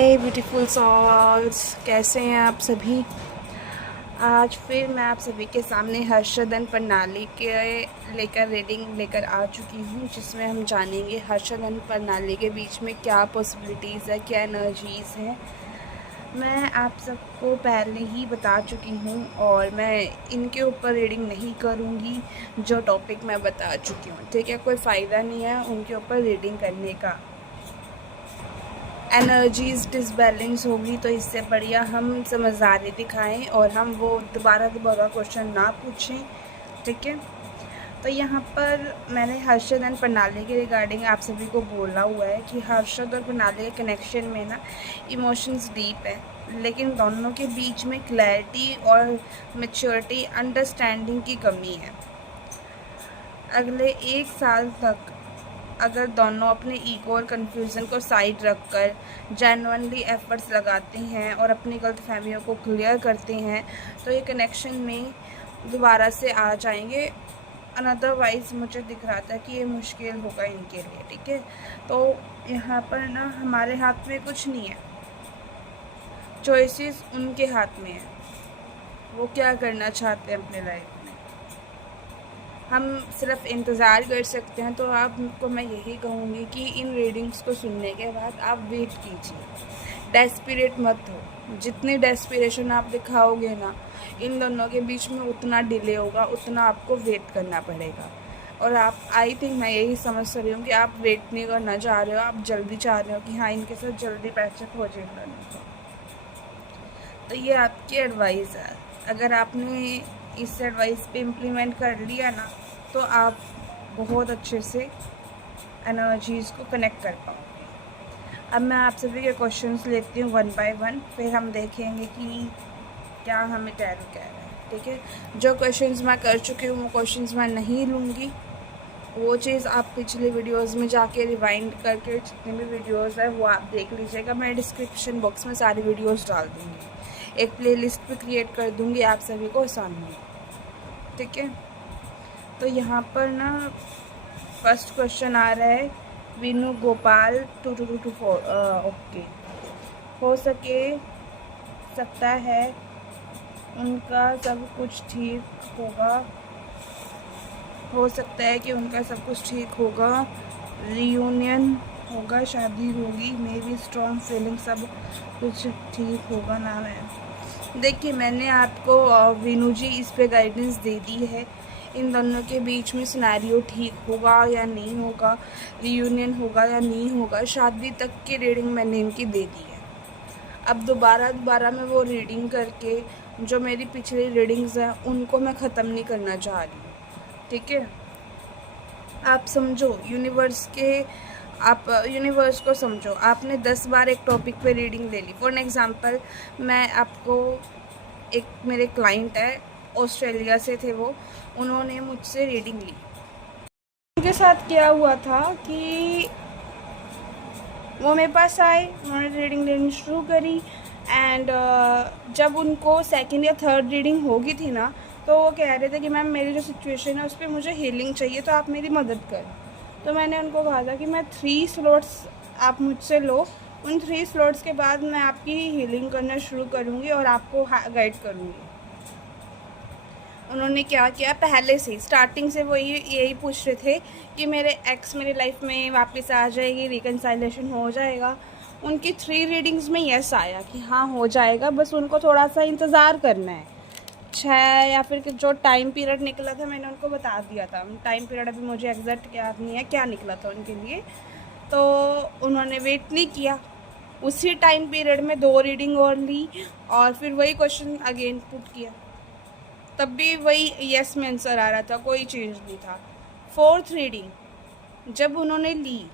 हाय beautiful souls, कैसे हैं आप सभी। आज फिर मैं आप सभी के सामने हर्षवर्धन प्रणाली के लेकर रीडिंग लेकर आ चुकी हूँ, जिसमें हम जानेंगे हर्षवर्धन प्रणाली के बीच में क्या पॉसिबिलिटीज़ है, क्या एनर्जीज़ हैं। मैं आप सबको पहले ही बता चुकी हूँ और मैं इनके ऊपर रीडिंग नहीं करूँगी। जो टॉपिक मैं बता चुकी हूँ, ठीक है, कोई फ़ायदा नहीं है उनके ऊपर रीडिंग करने का। एनर्जीज़ डिसबैलेंस होगी, तो इससे बढ़िया हम समझदारी दिखाएं और हम वो दोबारा क्वेश्चन ना पूछें, ठीक है। तो यहाँ पर मैंने हर्षवर्धन प्रणाली के रिगार्डिंग आप सभी को बोला हुआ है कि हर्षवर्धन प्रणाली के कनेक्शन में ना इमोशंस डीप है, लेकिन दोनों के बीच में क्लैरिटी और मैच्योरिटी अंडरस्टैंडिंग की कमी है। अगले 1 साल तक अगर दोनों अपने ईगो और कन्फ्यूज़न को साइड रखकर जेन्युइनली एफर्ट्स लगाते हैं और अपनी गलतफहमियों को क्लियर करते हैं, तो ये कनेक्शन में दोबारा से आ जाएंगे। अनदरवाइज़ मुझे दिख रहा था कि ये मुश्किल होगा इनके लिए, ठीक है। तो यहाँ पर ना हमारे हाथ में कुछ नहीं है, चॉइसेस उनके हाथ में है, वो क्या करना चाहते हैं अपने लाइफ में। हम सिर्फ इंतज़ार कर सकते हैं। तो आपको मैं यही कहूँगी कि इन रीडिंग्स को सुनने के बाद आप वेट कीजिए, डेस्परेट मत हो। जितनी डेस्परेशन आप दिखाओगे ना, इन दोनों के बीच में उतना डिले होगा, उतना आपको वेट करना पड़ेगा। और आप आई थिंक मैं यही समझ रही हूँ कि आप वेट नहीं करना चाह रहे हो, आप जल्दी चाह रहे हो कि हाँ इनके साथ जल्दी पैचअप हो जाएगा। तो ये आपकी एडवाइस है। अगर आपने इस एडवाइस पे इम्प्लीमेंट कर लिया ना, तो आप बहुत अच्छे से एनर्जीज़ को कनेक्ट कर पाओगे। अब मैं आप सभी के क्वेश्चंस लेती हूँ 1 बाय 1, फिर हम देखेंगे कि क्या हमें टैरो कह रहा है, ठीक है। जो क्वेश्चंस मैं कर चुकी हूँ वो क्वेश्चंस मैं नहीं लूँगी। वो चीज़ आप पिछले वीडियोस में जाके रिवाइंड करके जितने भी वीडियोस है वो आप देख लीजिएगा। मैं डिस्क्रिप्शन बॉक्स में सारी वीडियोस डाल दूँगी, एक प्लेलिस्ट भी क्रिएट कर दूँगी आप सभी को सामने, ठीक है। तो यहाँ पर ना फर्स्ट क्वेश्चन आ रहा है वीनू गोपाल 2224। ओके, हो सकता है उनका सब कुछ ठीक होगा, हो सकता है कि उनका सब कुछ ठीक होगा, रियूनियन होगा, शादी होगी, मे बी स्ट्रॉन्ग फीलिंग, सब कुछ ठीक होगा। नाम है, देखिए मैंने आपको वीनू जी इस पे गाइडेंस दे दी है। इन दोनों के बीच में सिनेरियो ठीक होगा या नहीं होगा, रियूनियन होगा या नहीं होगा, शादी तक की रीडिंग मैंने इनकी दे दी है। अब दोबारा मैं वो रीडिंग करके जो मेरी पिछली रीडिंग्स हैं उनको मैं ख़त्म नहीं करना चाह रही हूँ, ठीक है। आप समझो आप यूनिवर्स को समझो। आपने 10 बार एक टॉपिक पे रीडिंग ले ली। फॉर एग्ज़ाम्पल मैं आपको, एक मेरे क्लाइंट है ऑस्ट्रेलिया से थे वो, उन्होंने मुझसे रीडिंग ली। उनके साथ क्या हुआ था कि वो मेरे पास आए, उन्होंने रीडिंग लेनी शुरू करी एंड जब उनको सेकंड या थर्ड रीडिंग होगी थी ना, तो वो कह रहे थे कि मैम मेरी जो सिचुएशन है उस पर मुझे हीलिंग चाहिए, तो आप मेरी मदद करें। तो मैंने उनको कहा था कि मैं 3 स्लॉट्स आप मुझसे लो, उन 3 स्लॉट्स के बाद मैं आपकी हीलिंग करना शुरू करूँगी और आपको गाइड करूँगी। उन्होंने क्या किया, पहले से स्टार्टिंग से वो यही पूछ रहे थे कि मेरे एक्स मेरी लाइफ में वापस आ जाएगी, रिकन्साइलेशन हो जाएगा। उनकी 3 रीडिंग्स में यस आया कि हाँ हो जाएगा, बस उनको थोड़ा सा इंतज़ार करना है। 6 या फिर जो टाइम पीरियड निकला था मैंने उनको बता दिया था। टाइम पीरियड अभी मुझे एग्जैक्ट याद नहीं है क्या निकला था उनके लिए। तो उन्होंने वेट नहीं किया, उसी टाइम पीरियड में 2 रीडिंग और ली और फिर वही क्वेश्चन अगेन पुट किया, तब भी वही यस में आंसर आ रहा था, कोई चेंज नहीं था। 4th रीडिंग जब उन्होंने ली,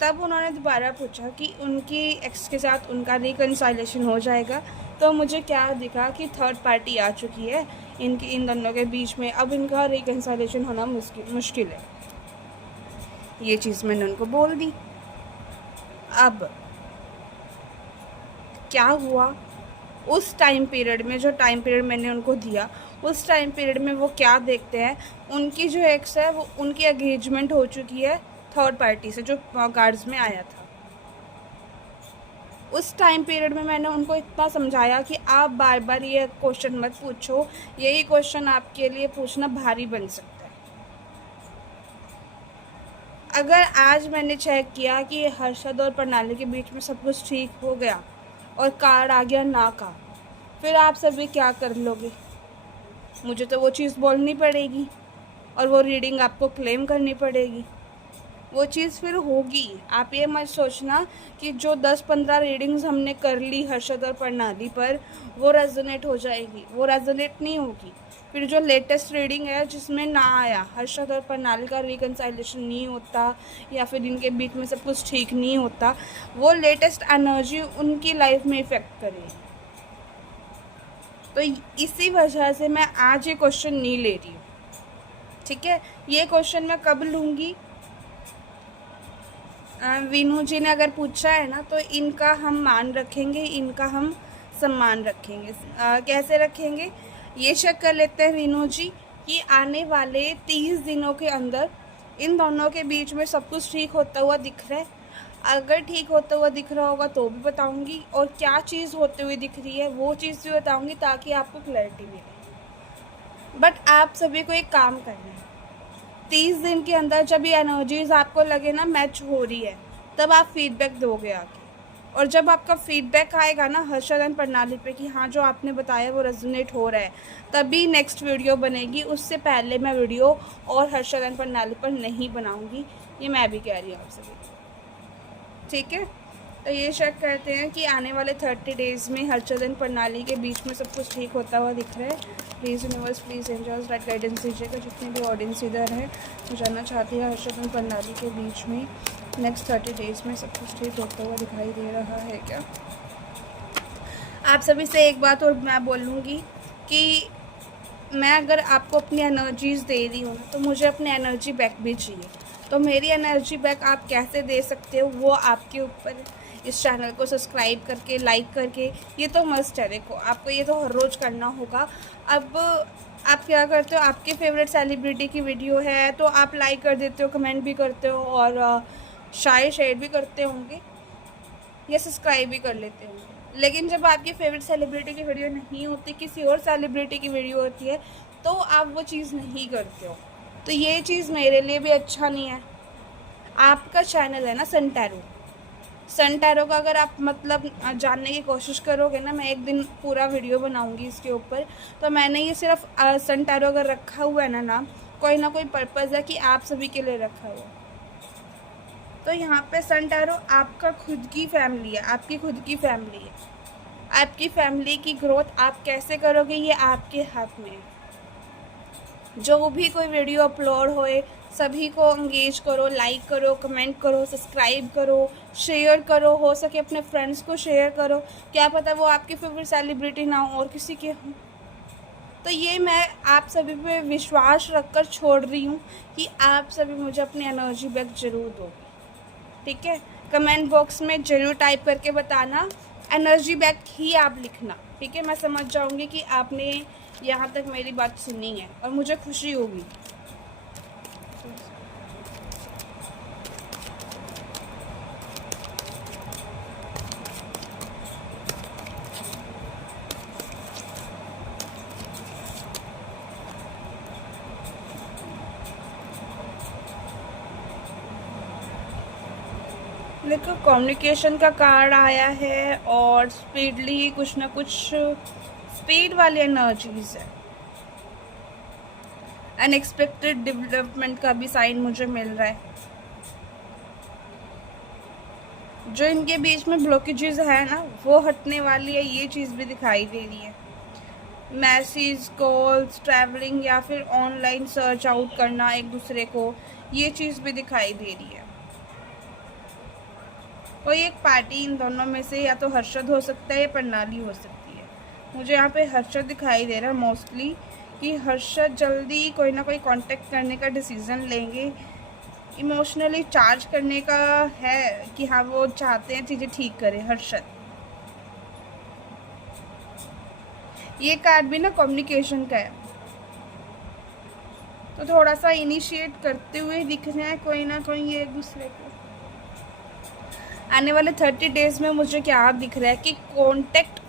तब उन्होंने दोबारा पूछा कि उनकी एक्स के साथ उनका रिकन्साइलेशन हो जाएगा। तो मुझे क्या दिखा कि थर्ड पार्टी आ चुकी है इन दोनों के बीच में, अब इनका रिकन्साइलेशन होना मुश्किल है। ये चीज़ मैंने उनको बोल दी। अब क्या हुआ, उस टाइम पीरियड में, जो टाइम पीरियड मैंने उनको दिया, उस टाइम पीरियड में वो क्या देखते हैं, उनकी जो एक्स है वो, उनकी एंगेजमेंट हो चुकी है थर्ड पार्टी से, जो कार्ड्स में आया था। उस टाइम पीरियड में मैंने उनको इतना समझाया कि आप बार बार ये क्वेश्चन मत पूछो, यही क्वेश्चन आपके लिए पूछना भारी बन सकता है। अगर आज मैंने चेक किया कि हर्षद और प्रणाली के बीच में सब कुछ ठीक हो गया और कार्ड आ गया ना का, फिर आप सभी क्या कर लोगे? मुझे तो वो चीज़ बोलनी पड़ेगी और वो रीडिंग आपको क्लेम करनी पड़ेगी, वो चीज़ फिर होगी। आप ये मत सोचना कि जो 10-15 रीडिंग्स हमने कर ली हर्षद और प्रणाली पर वो रेजोनेट हो जाएगी, वो रेजोनेट नहीं होगी। फिर जो लेटेस्ट रीडिंग है जिसमें ना आया, हर्षद और प्रणाली का रिकन्साइलेशन नहीं होता या फिर इनके बीच में सब कुछ ठीक नहीं होता, वो लेटेस्ट एनर्जी उनकी लाइफ में इफ़ेक्ट करेगी। तो इसी वजह से मैं आज ये क्वेश्चन नहीं ले रही हूँ, ठीक है। ये क्वेश्चन मैं कब लूँगी? वीनू जी ने अगर पूछा है ना, तो इनका हम मान रखेंगे, इनका हम सम्मान रखेंगे। कैसे रखेंगे ये चेक कर लेते हैं वीनू जी कि आने वाले 30 दिनों के अंदर इन दोनों के बीच में सब कुछ ठीक होता हुआ दिख रहा है। अगर ठीक होता हुआ दिख रहा होगा तो भी बताऊंगी, और क्या चीज़ होते हुए दिख रही है वो चीज़ भी बताऊंगी ताकि आपको क्लैरिटी मिले। बट आप सभी को एक काम करना है, 30 दिन के अंदर जब ये एनर्जीज आपको लगे ना मैच हो रही है, तब आप फीडबैक दोगे आके। और जब आपका फीडबैक आएगा ना हर्षद एंड प्रणाली पे कि हाँ जो आपने बताया वो रेजोनेट हो रहा है, तभी नेक्स्ट वीडियो बनेगी। उससे पहले मैं वीडियो और हर्षद एंड प्रणाली पर नहीं बनाऊंगी, ये मैं भी कह रही हूँ आप सभी, ठीक है। तो ये चेक करते हैं कि आने वाले 30 डेज़ में हर्षद एंड प्रणाली के बीच में सब कुछ ठीक होता हुआ दिख रहा है। Please universe, please angels right guidance दीजिएगा। जितने भी ऑडियंस इधर है, वो जानना चाहती है हर्षद एंड प्रणाली के बीच में नेक्स्ट 30 डेज़ में सब कुछ ठीक होता हुआ दिखाई दे रहा है क्या? आप सभी से एक बात और मैं बोलूँगी कि मैं अगर आपको अपनी एनर्जीज़ दे रही हूँ तो मुझे अपनी एनर्जी बैक भी चाहिए। तो मेरी एनर्जी बैक आप कैसे दे सकते हो वो आपके ऊपर है। इस चैनल को सब्सक्राइब करके, लाइक करके, ये तो मस्ट है। देखो आपको ये तो हर रोज़ करना होगा। अब आप क्या करते हो, आपके फेवरेट सेलिब्रिटी की वीडियो है तो आप लाइक कर देते हो, कमेंट भी करते हो और शायद शेयर भी करते होंगे या सब्सक्राइब भी कर लेते होंगे। लेकिन जब आपकी फेवरेट सेलिब्रिटी की वीडियो नहीं होती, किसी और सेलिब्रिटी की वीडियो होती है, तो आप वो चीज़ नहीं करते हो। तो ये चीज़ मेरे लिए भी अच्छा नहीं है। आपका चैनल है ना सन टैरो, सन टैरो का अगर आप मतलब जानने की कोशिश करोगे ना, मैं एक दिन पूरा वीडियो बनाऊंगी इसके ऊपर। तो मैंने ये सिर्फ सन टैरो अगर रखा हुआ है ना कोई पर्पज़ है कि आप सभी के लिए रखा हुआ है। तो यहाँ पे सन टैरो आपका खुद की फैमिली है, आपकी खुद की फैमिली है। आपकी फैमिली की ग्रोथ आप कैसे करोगे ये आपके हाथ में है। जो भी कोई वीडियो अपलोड होए सभी को एंगेज करो, लाइक करो, कमेंट करो, सब्सक्राइब करो, शेयर करो, हो सके अपने फ्रेंड्स को शेयर करो। क्या पता वो आपकी फेवरेट सेलिब्रिटी ना हो और किसी के हों। तो ये मैं आप सभी पे विश्वास रखकर छोड़ रही हूँ कि आप सभी मुझे अपनी एनर्जी बैक ज़रूर दोगे, ठीक है। कमेंट बॉक्स में ज़रूर टाइप करके बताना, एनर्जी बैक ही आप लिखना, ठीक है। मैं समझ जाऊँगी कि आपने यहाँ तक मेरी बात सुनी है और मुझे खुशी होगी। देखो कम्युनिकेशन का कार्ड आया है और स्पीडली कुछ ना कुछ स्पीड वाली एनर्जीज है। अनएक्सपेक्टेड डेवलपमेंट का भी साइन मुझे मिल रहा है। जो इनके बीच में ब्लॉकेजेस है ना वो हटने वाली है, ये चीज़ भी दिखाई दे रही है। मैसेज, कॉल्स, ट्रैवलिंग या फिर ऑनलाइन सर्च आउट करना एक दूसरे को, ये चीज़ भी दिखाई दे रही है। कोई एक पार्टी इन दोनों में से या तो हर्षद हो सकता है या प्रणाली हो सकती है। मुझे यहाँ पे हर्षद दिखाई दे रहा है मोस्टली, कि हर्षद जल्दी कोई ना कोई कांटेक्ट करने का डिसीज़न लेंगे। इमोशनली चार्ज करने का है कि हाँ वो चाहते हैं चीज़ें ठीक करें हर्षद। ये कार्ड भी ना कम्युनिकेशन का है, तो थोड़ा सा इनिशिएट करते हुए दिख रहे हैं कोई ना कोई एक दूसरे को। आने वाले 30 डेज़ में मुझे क्या दिख रहा है कि कांटेक्ट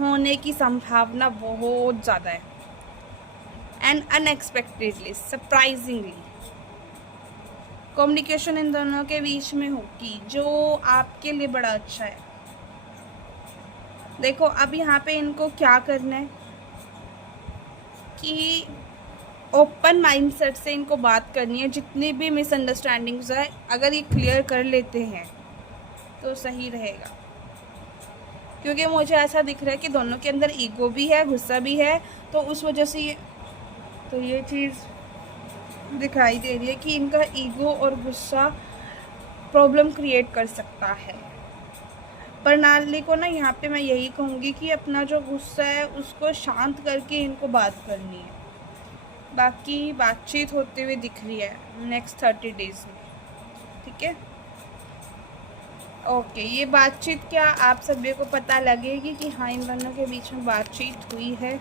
होने की संभावना बहुत ज़्यादा है, and unexpectedly, surprisingly communication in दोनों के बीच में होगी, जो आपके लिए बड़ा अच्छा है। देखो अब यहाँ पे इनको क्या करना है कि ओपन माइंडसेट से इनको बात करनी है। जितनी भी मिसअंडरस्टैंडिंग्स है, अगर ये क्लियर कर लेते हैं तो सही रहेगा, क्योंकि मुझे ऐसा दिख रहा है कि दोनों के अंदर ईगो भी है, गुस्सा भी है, तो उस वजह से ये चीज़ दिखाई दे रही है कि इनका ईगो और गुस्सा प्रॉब्लम क्रिएट कर सकता है। प्रणाली को ना यहाँ पे मैं यही कहूँगी कि अपना जो गुस्सा है उसको शांत करके इनको बात करनी है। बाकी बातचीत होते हुए दिख रही है नेक्स्ट 30 डेज़ में, ठीक है। ओके, ये बातचीत क्या आप सभी को पता लगेगी कि हाँ इन दोनों के बीच में बातचीत हुई है।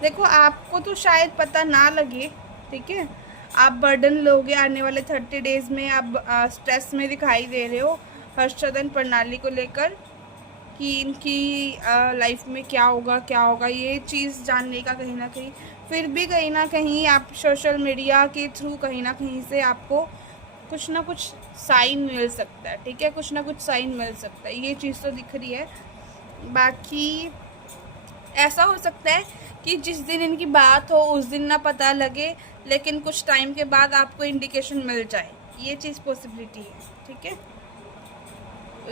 देखो आपको तो शायद पता ना लगे, ठीक है, आप बर्डन लोगे आने वाले 30 डेज़ में। आप स्ट्रेस में दिखाई दे रहे हो हर्षवर्धन प्रणाली को लेकर कि इनकी लाइफ में क्या होगा ये चीज़ जानने का कहीं ना कहीं, फिर भी कहीं ना कहीं आप सोशल मीडिया के थ्रू कहीं ना कहीं से आपको कुछ ना कुछ साइन मिल सकता है, ठीक है, कुछ ना कुछ साइन मिल सकता है, ये चीज़ तो दिख रही है। बाकी ऐसा हो सकता है कि जिस दिन इनकी बात हो उस दिन ना पता लगे, लेकिन कुछ टाइम के बाद आपको इंडिकेशन मिल जाए, ये चीज़ पॉसिबिलिटी है, ठीक है।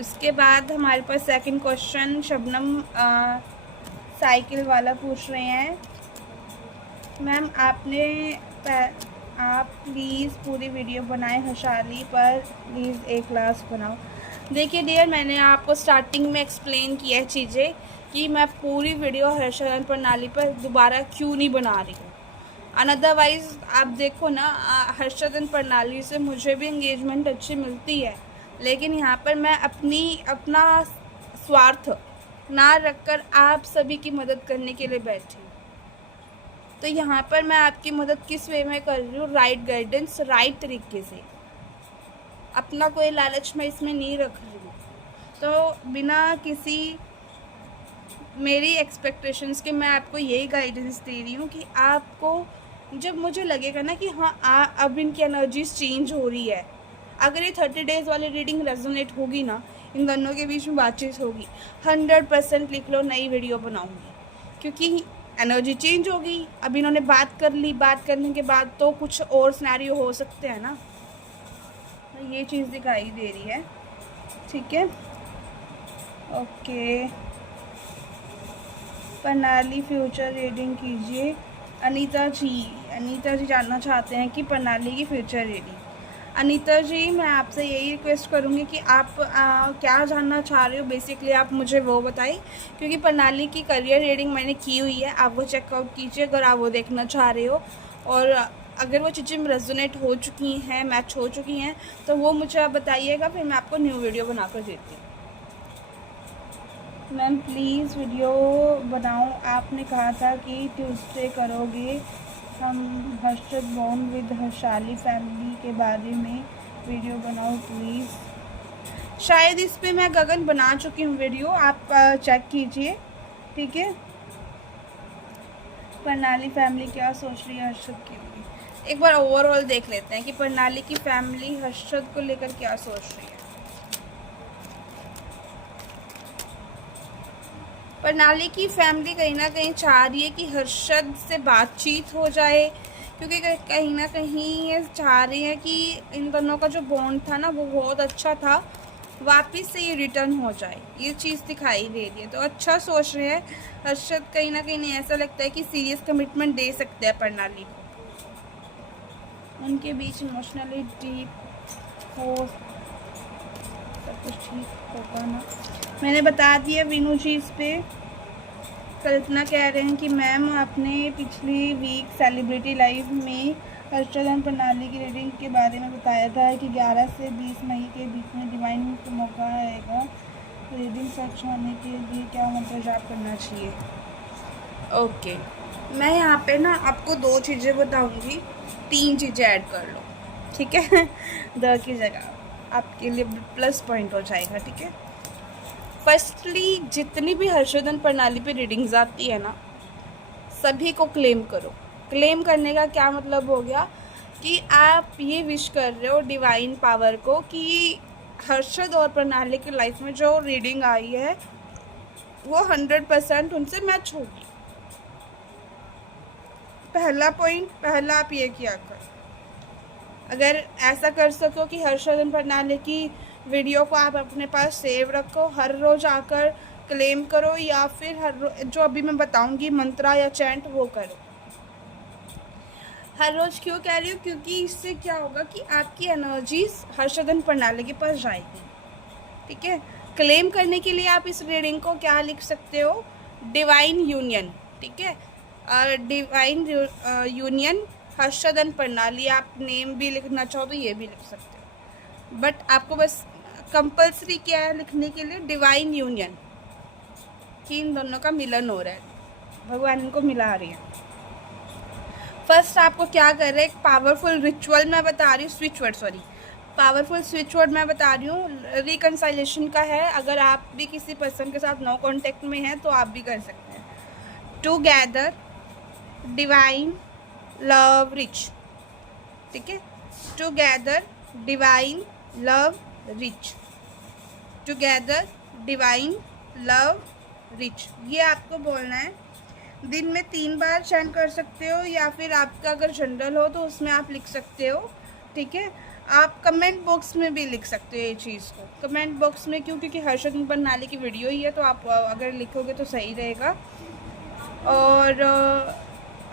उसके बाद हमारे पास सेकंड क्वेश्चन शबनम साइकिल वाला पूछ रहे हैं, मैम आप प्लीज़ पूरी वीडियो बनाएं हर्षाली पर, प्लीज़ एक क्लास बनाओ। देखिए डियर, मैंने आपको स्टार्टिंग में एक्सप्लेन किया है चीज़ें कि मैं पूरी वीडियो हर्षवर्धन प्रणाली पर दोबारा क्यों नहीं बना रही हूँ। अनदरवाइज़ आप देखो ना, हर्षवर्धन प्रणाली से मुझे भी एंगेजमेंट अच्छी मिलती है, लेकिन यहाँ पर मैं अपना स्वार्थ ना रखकर आप सभी की मदद करने के लिए बैठी। तो यहाँ पर मैं आपकी मदद किस वे में कर रही हूँ, राइट गाइडेंस, राइट तरीके से, अपना कोई लालच मैं इसमें नहीं रख रही हूँ। तो बिना किसी मेरी एक्सपेक्टेशंस के मैं आपको यही गाइडेंस दे रही हूँ कि आपको जब मुझे लगेगा ना कि हाँ अब इनकी एनर्जीज चेंज हो रही है, अगर ये 30 डेज़ वाली रीडिंग रेजोनेट होगी ना, इन दोनों के बीच में बातचीत होगी, 100% लिख लो नई वीडियो बनाऊँगी, क्योंकि एनर्जी चेंज होगी। अब इन्होंने बात कर ली, बात करने के बाद तो कुछ और सिनेरियो हो सकते हैं ना, तो ये चीज़ दिखाई दे रही है, ठीक है। ओके, प्रणाली फ्यूचर रीडिंग कीजिए। अनीता जी जानना चाहते हैं कि प्रणाली की फ्यूचर रीडिंग। अनीता जी, मैं आपसे यही रिक्वेस्ट करूँगी कि आप क्या जानना चाह रहे हो, बेसिकली आप मुझे वो बताइए, क्योंकि प्रणाली की करियर रीडिंग मैंने की हुई है, आप वो चेकआउट कीजिए अगर आप वो देखना चाह रहे हो। और अगर वो चीज़ें रेजोनेट हो चुकी हैं, मैच हो चुकी हैं, तो वो मुझे आप बताइएगा, फिर मैं आपको न्यू वीडियो बना कर देती हूँ। मैम प्लीज़ वीडियो बनाओ, आपने कहा था कि ट्यूसडे करोगे, हम Harshad born with Harshali family के बारे में वीडियो बनाओ प्लीज़। शायद इस पे मैं गगन बना चुकी हूँ वीडियो, आप चेक कीजिए, ठीक है। प्रणाली फैमिली क्या सोच रही है हर्षद के लिए, एक बार ओवरऑल देख लेते हैं कि प्रणाली की फैमिली हर्षद को लेकर क्या सोच रही है। प्रणाली की फैमिली कहीं ना कहीं चाह रही है कि हर्षद से बातचीत हो जाए, क्योंकि कहीं ना कहीं ये चाह रही है कि इन दोनों का जो बॉन्ड था ना वो बहुत अच्छा था, वापस से ये रिटर्न हो जाए, ये चीज़ दिखाई दे रही है। तो अच्छा सोच रहे हैं हर्षद, कहीं ना कहीं ऐसा लगता है कि सीरियस कमिटमेंट दे सकते हैं प्रणाली को, उनके बीच इमोशनली डीप हो, सब कुछ ठीक होगा ना। मैंने बता दिया वीनू जी इस पर। कल्पना कह रहे हैं कि मैम आपने पिछली वीक सेलिब्रिटी लाइव में हर्षवर्धन प्रणाली की रीडिंग के बारे में बताया था कि 11 से 20 मई के बीच में डिवाइन का मौका आएगा, रीडिंग सच होने के लिए क्या मंत्र जाप करना चाहिए। ओके, मैं यहाँ पे ना आपको 2 चीज़ें बताऊँगी, 3 चीज़ें ऐड कर लो, ठीक है 2 की जगह। आपके लिए प्लस पॉइंट हो जाएगा, ठीक है। फर्स्टली जितनी भी हर्षवर्धन प्रणाली पे रीडिंग्स आती है ना, सभी को क्लेम करो। क्लेम करने का क्या मतलब हो गया कि आप ये विश कर रहे हो डिवाइन पावर को कि हर्षद और प्रणाली की लाइफ में जो रीडिंग आई है वो 100% उनसे मैच होगी। पहला पॉइंट, पहला आप ये किया करो। अगर ऐसा कर सको कि हर्षवर्धन प्रणाली की वीडियो को आप अपने पास सेव रखो, हर रोज़ आकर क्लेम करो, या फिर हर जो अभी मैं बताऊंगी मंत्रा या चैंट वो करो। हर रोज़ क्यों कह रही हूँ, क्योंकि इससे क्या होगा कि आपकी एनर्जीज हर्षवर्धन प्रणाली के पास जाएगी, ठीक है। क्लेम करने के लिए आप इस रीडिंग को क्या लिख सकते हो, डिवाइन यूनियन, ठीक है। डिवाइन यूनियन हर्षवर्धन प्रणाली, आप नेम भी लिखना चाहो तो ये भी लिख सकते हो, बट आपको बस कंपल्सरी क्या है लिखने के लिए, डिवाइन यूनियन, कि इन दोनों का मिलन हो रहा है, भगवान इनको मिला रही है। फर्स्ट आपको क्या कर रहे हैं, एक पावरफुल रिचुअल मैं बता रही हूँ, switch word, sorry, powerful switch word मैं बता रही हूँ, रिकंसाइलेशन का है। अगर आप भी किसी पर्सन के साथ नो कांटेक्ट में हैं तो आप भी कर सकते हैं। टुगेदर डिवाइन लव रिच, ठीक है। Together divine love rich, together divine love rich, ये आपको बोलना है। दिन में 3 बार चैंट कर सकते हो, या फिर आपका अगर जनरल हो तो उसमें आप लिख सकते हो, ठीक है। आप कमेंट बॉक्स में भी लिख सकते हो ये चीज़ को, कमेंट बॉक्स में, क्योंकि हर्षवर्धन प्रणाली की वीडियो ही है तो आप अगर लिखोगे तो सही रहेगा। और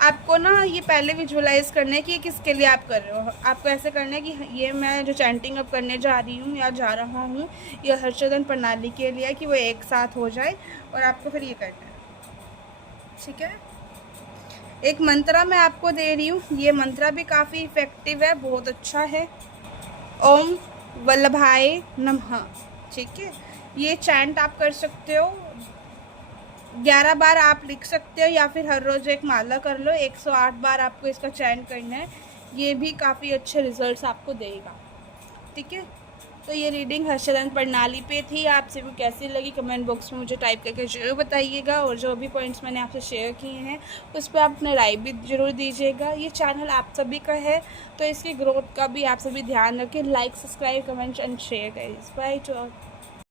आपको ना ये पहले विजुअलाइज करना है कि ये किसके लिए आप कर रहे हो। आपको ऐसे करना है कि ये मैं जो चैंटिंग अब करने जा रही हूँ या जा रहा हूँ, ये हर्षवर्धन प्रणाली के लिए, कि वो एक साथ हो जाए, और आपको फिर ये करना है, ठीक है। एक मंत्रा मैं आपको दे रही हूँ, ये मंत्रा भी काफ़ी इफ़ेक्टिव है, बहुत अच्छा है। ओम वल्लभाय नमः, ठीक है। ये चैंट आप कर सकते हो, 11 बार आप लिख सकते हो, या फिर हर रोज़ एक माला कर लो, 108 बार आपको इसका चैंट करना है। ये भी काफ़ी अच्छे रिजल्ट्स आपको देगा, ठीक है। तो ये रीडिंग हर्षवर्धन प्रणाली पे थी। आपसे भी कैसी लगी कमेंट बॉक्स में मुझे टाइप करके जरूर बताइएगा, और जो भी पॉइंट्स मैंने आपसे शेयर किए हैं उस पर आप अपना राय भी ज़रूर दीजिएगा। ये चैनल आप सभी का है तो इसकी ग्रोथ का भी आप सभी ध्यान रखें। Like, subscribe, comment and share करिए। Bye to all.